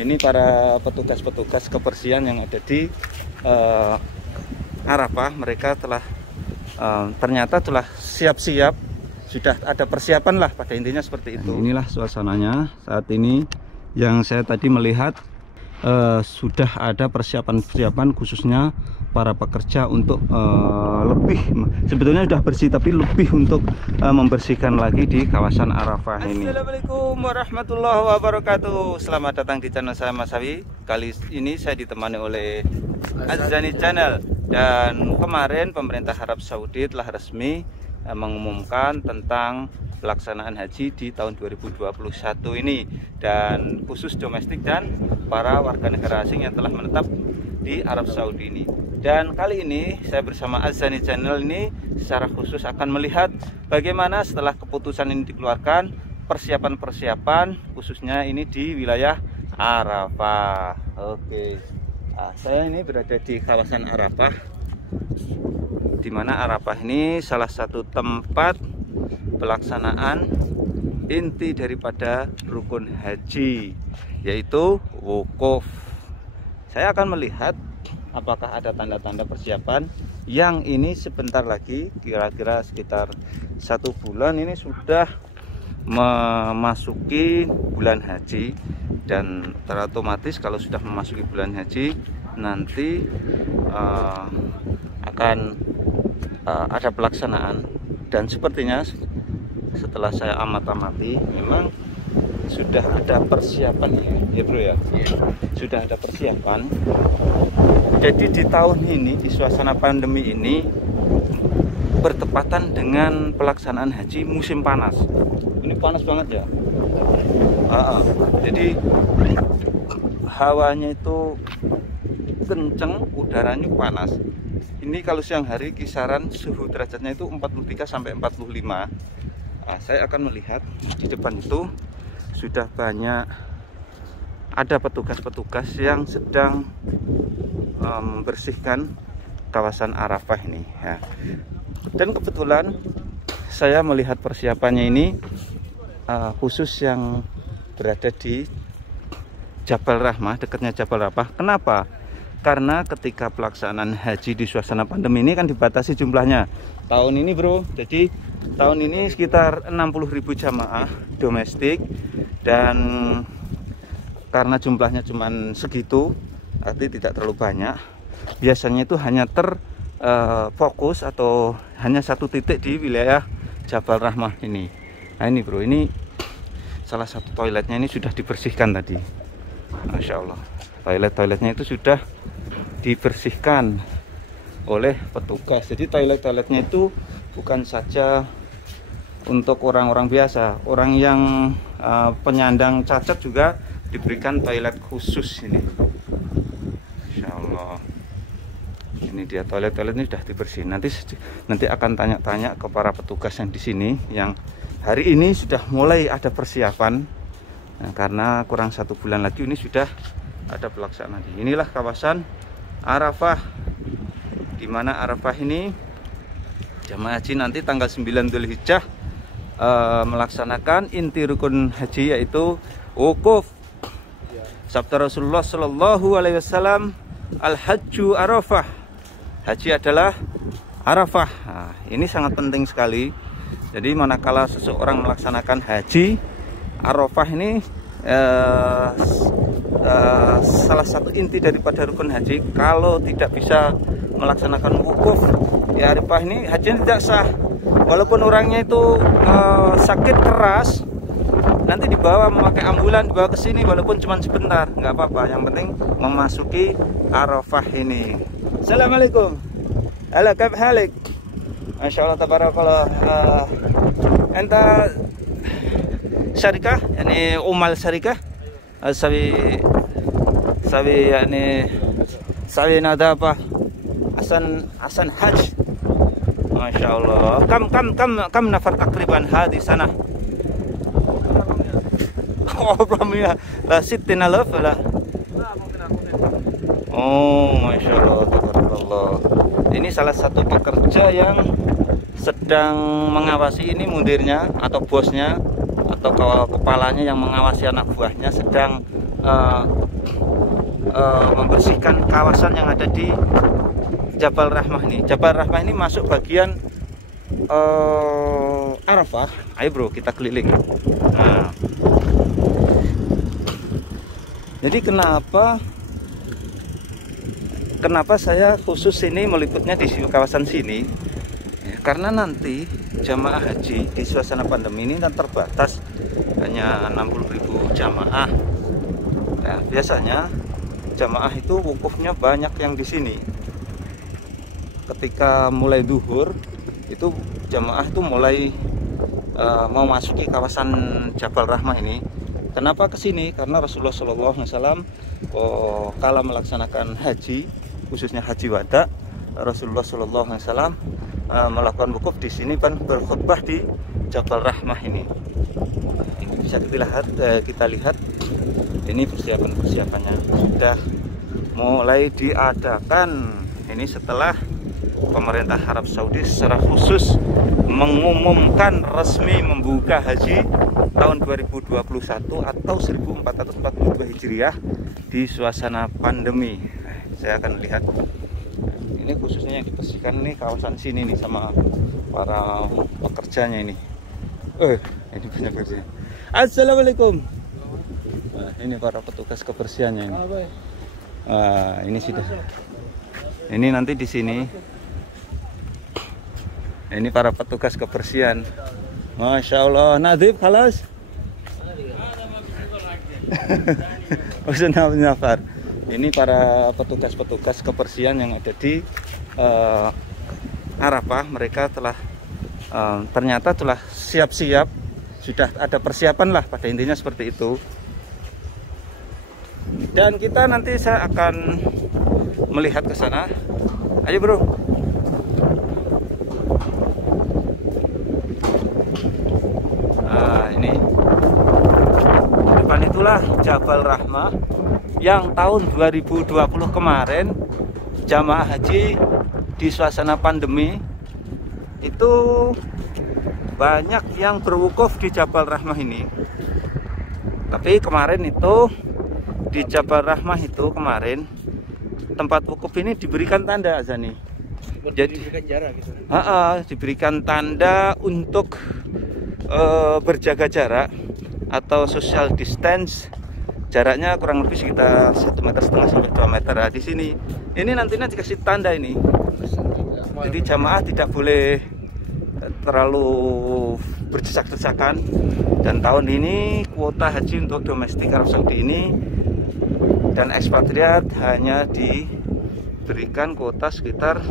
Ini para petugas-petugas kebersihan yang ada di Arafah. Mereka telah ternyata telah siap-siap, sudah ada persiapan lah, pada intinya seperti itu. Inilah suasananya saat ini yang saya tadi melihat. Sudah ada persiapan-persiapan khususnya para pekerja untuk lebih, sebetulnya sudah bersih tapi lebih untuk membersihkan lagi di kawasan Arafah ini. Assalamualaikum warahmatullahi wabarakatuh. Selamat datang di channel saya, Mas Sawi. Kali ini saya ditemani oleh Az-Zani Channel. Dan kemarin pemerintah Arab Saudi telah resmi mengumumkan tentang pelaksanaan haji di tahun 2021 ini, dan khusus domestik dan para warga negara asing yang telah menetap di Arab Saudi ini. Dan kali ini saya bersama Az-Zani Channel ini secara khusus akan melihat bagaimana setelah keputusan ini dikeluarkan, persiapan-persiapan khususnya ini di wilayah Arafah. Oke, saya ini berada di kawasan Arafah, di mana Arafah ini salah satu tempat pelaksanaan inti daripada rukun haji, yaitu wukuf. Saya akan melihat apakah ada tanda-tanda persiapan yang ini sebentar lagi, kira-kira sekitar 1 bulan ini sudah memasuki bulan haji. Dan terotomatis kalau sudah memasuki bulan haji nanti akan ada pelaksanaan. Dan sepertinya setelah saya amati memang sudah ada persiapan ya bro ya. Sudah ada persiapan. Jadi di tahun ini, di suasana pandemi ini, bertepatan dengan pelaksanaan haji musim panas. Ini panas banget ya. Jadi hawanya itu kenceng, udaranya panas. Ini kalau siang hari kisaran suhu derajatnya itu 43 sampai 45. Saya akan melihat di depan itu sudah banyak ada petugas-petugas yang sedang membersihkan kawasan Arafah ini ya. Dan kebetulan saya melihat persiapannya ini khusus yang berada di Jabal Rahmah, dekatnya Jabal Rahmah. Kenapa? Karena ketika pelaksanaan haji di suasana pandemi ini kan dibatasi jumlahnya tahun ini bro. Jadi tahun ini sekitar 60.000 jamaah domestik, dan karena jumlahnya cuma segitu, arti tidak terlalu banyak. Biasanya itu hanya terfokus atau hanya satu titik di wilayah Jabal Rahmah ini. Nah ini bro, ini salah satu toiletnya ini sudah dibersihkan tadi. Masya Allah, toiletnya itu sudah dibersihkan oleh petugas. Jadi toiletnya itu bukan saja untuk orang-orang biasa, orang yang penyandang cacat juga diberikan toilet khusus ini. Insya Allah, ini dia toilet ini sudah dibersihin. Nanti akan tanya-tanya ke para petugas yang di sini, yang hari ini sudah mulai ada persiapan. Nah, karena kurang 1 bulan lagi ini sudah ada pelaksanaan. Inilah kawasan Arafah, di mana Arafah ini jamaah haji nanti tanggal 9 Dzulhijjah melaksanakan inti rukun haji, yaitu wukuf. Sabda Rasulullah Shallallahu Alaihi Wasallam, al-hajju Arafah, haji adalah Arafah. Nah, ini sangat penting sekali. Jadi manakala seseorang melaksanakan haji, Arafah ini salah satu inti daripada rukun haji. Kalau tidak bisa melaksanakan wukuf di Arafah ini, hajinya tidak sah. Walaupun orangnya itu sakit keras, nanti dibawa memakai ambulan, dibawa ke sini walaupun cuma sebentar, nggak apa-apa. Yang penting memasuki Arafah ini. Assalamualaikum. Halo, kaif halik? Masya Allah, tabarakallah. Enta syarikah, yani umal syarikah, sawi yani sawi nada apa, Hasan Haj. Masya Allah. Kam nafar takriban hadi sana. Oh, belum ya. La 60,000 lah. Oh, Masya Allah, tabarakallah. Ini salah satu pekerja yang sedang mengawasi, ini mundirnya atau bosnya atau kepalanya yang mengawasi anak buahnya sedang uh, membersihkan kawasan yang ada di Jabal Rahmah ini. Jabal Rahmah ini masuk bagian Arafah. Ayo bro, kita keliling. Nah, jadi kenapa saya khusus ini meliputnya di kawasan sini ya, karena nanti jamaah haji di suasana pandemi ini kan terbatas, hanya 60.000 jamaah ya. Biasanya jamaah itu wukufnya banyak yang di sini. Ketika mulai duhur itu jamaah itu mulai mau masuki kawasan Jabal Rahmah ini. Kenapa ke sini? Karena Rasulullah SAW kala melaksanakan haji, khususnya haji wada, Rasulullah SAW melakukan wukuf di sini dan berkhutbah di Jabal Rahmah ini. Ini bisa kita lihat ini persiapannya sudah mulai diadakan. Ini setelah pemerintah Arab Saudi secara khusus mengumumkan resmi membuka haji tahun 2021 atau 1442 Hijriah di suasana pandemi. Saya akan lihat ini khususnya yang dibersihkan nih kawasan sini nih sama para pekerjanya ini. Ini banyak kerja. Assalamualaikum. Ini para petugas kebersihannya ini. Ini sudah. Ini nanti di sini. Ini para petugas kebersihan. Masya Allah. Nadif, khalas. Ini para petugas kebersihan yang ada di Arafah. Mereka telah ternyata telah siap-siap, sudah ada persiapan lah, pada intinya seperti itu. Dan kita nanti saya akan melihat ke sana. Ayo bro. Ini depan itulah Jabal Rahmah yang tahun 2020 kemarin jamaah haji di suasana pandemi itu banyak yang berwukuf di Jabal Rahmah ini. Tapi kemarin itu di Jabal Rahmah itu kemarin tempat wukuf ini diberikan tanda Azani. Jadi diberikan jarak gitu. Diberikan tanda untuk berjaga jarak atau social distance. Jaraknya kurang lebih sekitar 1,5 meter sampai 2 meter. Di sini ini nantinya dikasih tanda ini. Jadi jamaah tidak boleh terlalu berdesak-desakan. Dan tahun ini kuota haji untuk domestik Arab Saudi ini dan ekspatriat hanya diberikan kuota sekitar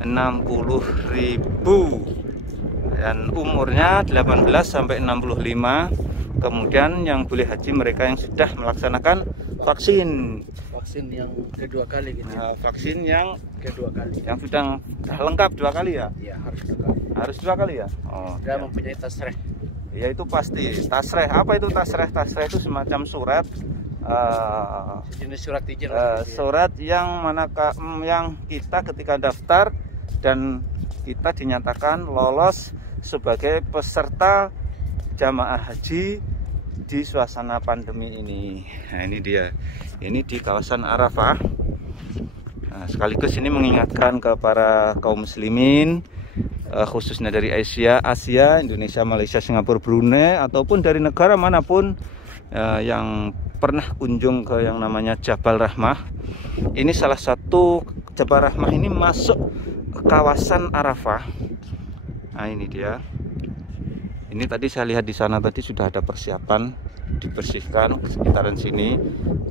60.000 dan umurnya 18 sampai 65. Kemudian yang boleh haji mereka yang sudah melaksanakan vaksin yang kedua kali gitu. Vaksin yang kedua kali. Yang sudah lengkap 2 kali ya? Iya, harus 2 kali. Harus 2 kali ya? Oh, dan mempunyai tasreh. Ya itu pasti. Tasreh, apa itu tasreh? Tasreh itu semacam surat jenis surat izin. Surat yang yang kita ketika daftar dan kita dinyatakan lolos sebagai peserta jamaah haji di suasana pandemi ini. Nah, ini dia. Ini di kawasan Arafah. Nah, sekaligus ini mengingatkan ke para kaum muslimin khususnya dari Asia, Indonesia, Malaysia, Singapura, Brunei ataupun dari negara manapun yang pernah kunjung ke yang namanya Jabal Rahmah. Ini salah satu Jabal Rahmah ini masuk ke kawasan Arafah. Nah, ini dia. Ini tadi saya lihat di sana tadi sudah ada persiapan dibersihkan sekitaran sini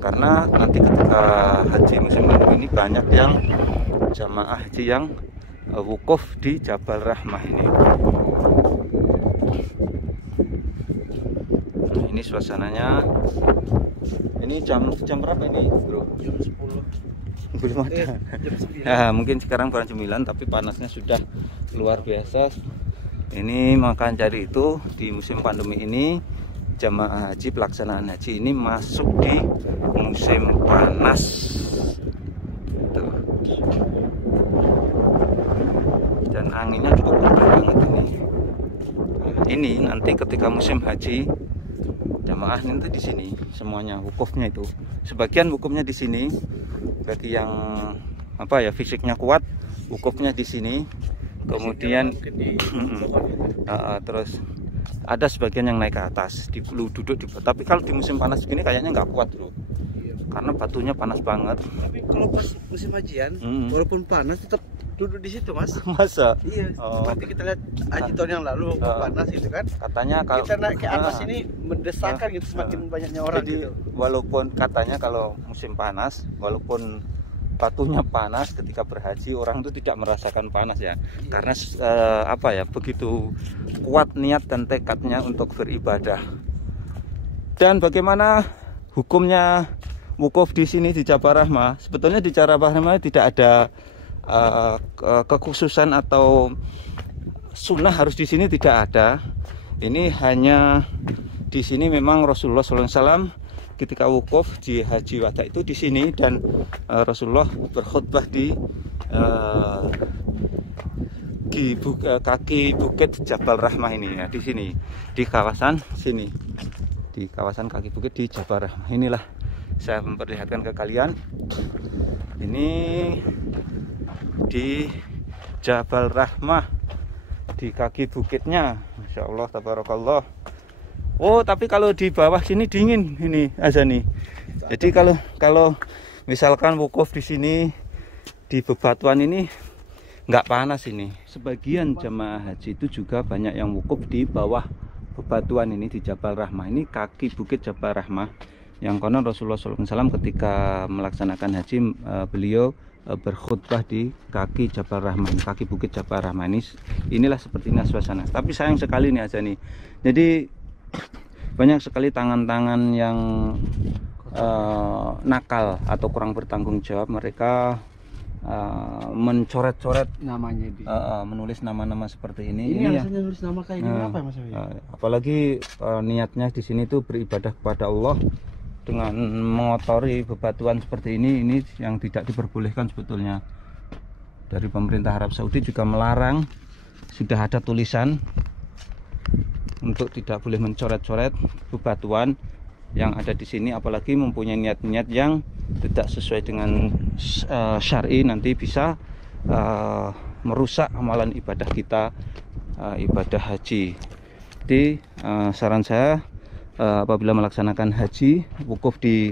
karena nanti ketika haji musim pandemi ini banyak yang jamaah haji yang wukuf di Jabal Rahmah ini. Nah, ini suasananya. Ini jam berapa ini, bro? Jam 10. Belum ada. Jam 9. Ya, mungkin sekarang jam 9, tapi panasnya sudah luar biasa. Ini maka dari itu di musim pandemi ini jamaah haji pelaksanaan haji ini masuk di musim panas. Tuh. Dan anginnya cukup kencang banget ini. Nah, ini nanti ketika musim haji jamaah itu di sini semuanya wukufnya itu. Sebagian wukufnya di sini bagi yang apa ya fisiknya kuat, wukufnya di sini. Kemudian terus ada sebagian yang naik ke atas, duduk di. Tapi kalau di musim panas begini kayaknya nggak kuat bro, karena batunya panas banget. Tapi kalau pas musim hajian, walaupun panas tetap duduk di situ mas. Masa? Iya. Seperti kita lihat haji tahun yang lalu panas gitu kan. Katanya kalau kita naik ke atas ini mendesakan gitu semakin banyaknya orang. Jadi, gitu. Walaupun katanya kalau musim panas, walaupun batunya panas ketika berhaji orang itu tidak merasakan panas ya, karena apa ya begitu kuat niat dan tekadnya untuk beribadah. Dan bagaimana hukumnya wukuf di sini di Jabal Rahmah? Sebetulnya di Jabal Rahmah tidak ada kekhususan atau sunnah harus di sini, tidak ada. Ini hanya di sini memang Rasulullah SAW ketika wukuf di haji wada itu di sini, dan Rasulullah berkhutbah di kaki bukit Jabal Rahmah ini ya, di sini di kawasan sini, di kawasan kaki bukit di Jabal Rahmah. Inilah saya memperlihatkan ke kalian, ini di Jabal Rahmah, di kaki bukitnya. Masya Allah, tabarakallah. Oh, tapi kalau di bawah sini dingin ini Azani. Jadi kalau misalkan wukuf di sini di bebatuan ini nggak panas ini. Sebagian jemaah haji itu juga banyak yang wukuf di bawah bebatuan ini di Jabal Rahmah. Ini kaki bukit Jabal Rahmah yang konon Rasulullah SAW ketika melaksanakan haji beliau berkhutbah di kaki Jabal Rahmah, kaki bukit Jabal Rahmah ini. Inilah sepertinya suasana. Tapi sayang sekali nih Azani. Jadi banyak sekali tangan-tangan yang nakal atau kurang bertanggung jawab. Mereka mencoret-coret namanya menulis nama-nama seperti ini. Ini alasannya nulis nama kayak gini apa ya mas? Apalagi niatnya di sini tuh beribadah kepada Allah dengan mengotori bebatuan seperti ini yang tidak diperbolehkan sebetulnya. Dari pemerintah Arab Saudi juga melarang, sudah ada tulisan untuk tidak boleh mencoret-coret bebatuan yang ada di sini, apalagi mempunyai niat-niat yang tidak sesuai dengan syar'i, nanti bisa merusak amalan ibadah kita, ibadah haji. Jadi saran saya apabila melaksanakan haji wukuf di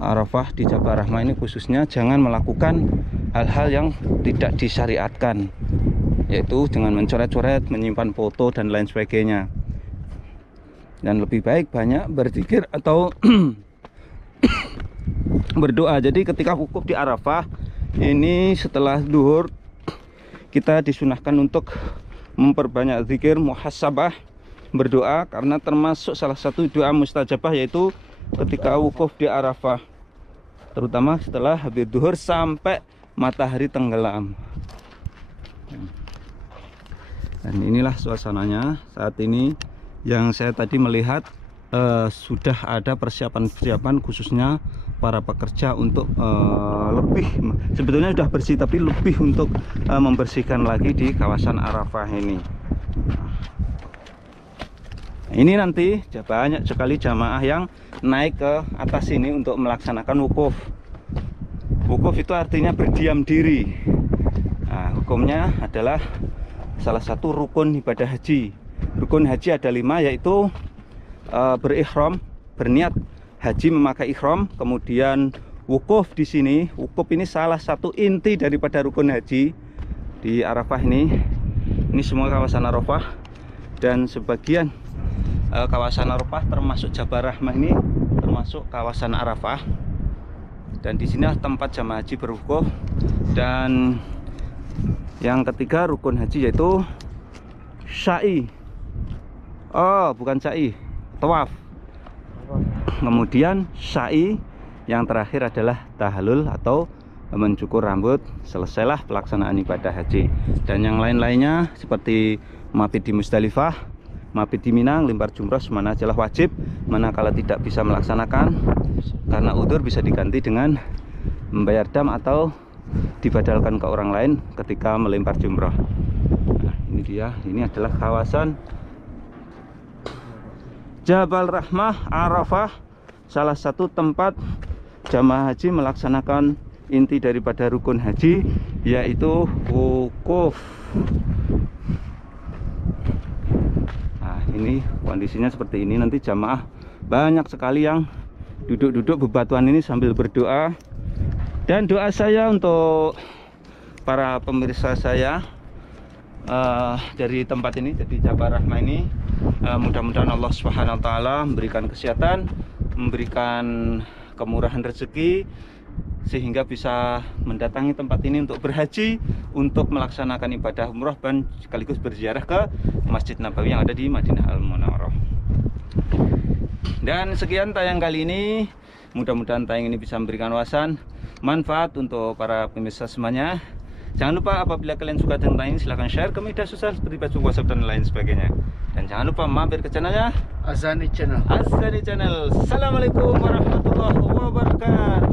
Arafah di Jabal Rahmah ini khususnya, jangan melakukan hal-hal yang tidak disyariatkan, yaitu dengan mencoret-coret, menyimpan foto dan lain sebagainya. Dan lebih baik banyak berzikir atau berdoa. Jadi ketika wukuf di Arafah ini setelah duhur kita disunahkan untuk memperbanyak zikir, muhasabah, berdoa, karena termasuk salah satu doa mustajabah yaitu ketika wukuf di Arafah, terutama setelah habis duhur sampai matahari tenggelam. Dan inilah suasananya saat ini. Yang saya tadi melihat sudah ada persiapan-persiapan khususnya para pekerja untuk lebih, sebetulnya sudah bersih tapi lebih untuk membersihkan lagi di kawasan Arafah ini. Ini nanti banyak sekali jamaah yang naik ke atas ini untuk melaksanakan wukuf. Wukuf itu artinya berdiam diri. Nah, hukumnya adalah salah satu rukun ibadah haji. Rukun haji ada 5, yaitu berikhram, berniat haji memakai ikhram, kemudian wukuf di sini. Wukuf ini salah satu inti daripada rukun haji di Arafah ini. Ini semua kawasan Arafah, dan sebagian kawasan Arafah termasuk Jabal Rahmah ini termasuk kawasan Arafah. Dan di sini tempat jamaah haji berwukuf. Dan yang ketiga rukun haji yaitu sa'i. Oh, bukan sa'i, tawaf. Kemudian sa'i, yang terakhir adalah tahallul atau mencukur rambut. Selesailah pelaksanaan ibadah haji. Dan yang lain-lainnya seperti mabit di Musdalifah, mabit di Mina, lempar jumrah mana adalah wajib, manakala tidak bisa melaksanakan karena udzur bisa diganti dengan membayar dam atau dibadalkan ke orang lain ketika melempar jumrah. Nah, ini dia, ini adalah kawasan Jabal Rahmah Arafah, salah satu tempat jamaah haji melaksanakan inti daripada rukun haji, yaitu wukuf. Nah, ini kondisinya seperti ini. Nanti jamaah banyak sekali yang duduk-duduk bebatuan ini sambil berdoa. Dan doa saya untuk para pemirsa saya dari tempat ini, jadi Jabal Rahmah ini, mudah-mudahan Allah Subhanahu wa taala memberikan kesehatan, memberikan kemurahan rezeki, sehingga bisa mendatangi tempat ini untuk berhaji, untuk melaksanakan ibadah umroh dan sekaligus berziarah ke Masjid Nabawi yang ada di Madinah Al-Munawwarah. Dan sekian tayang kali ini, mudah-mudahan tayang ini bisa memberikan wawasan, manfaat untuk para pemirsa semuanya. Jangan lupa apabila kalian suka dengan tayang ini, silahkan share ke media sosial seperti Facebook, WhatsApp dan lain sebagainya. Dan jangan lupa mampir ke channelnya Azani Channel. Assalamualaikum warahmatullahi wabarakatuh.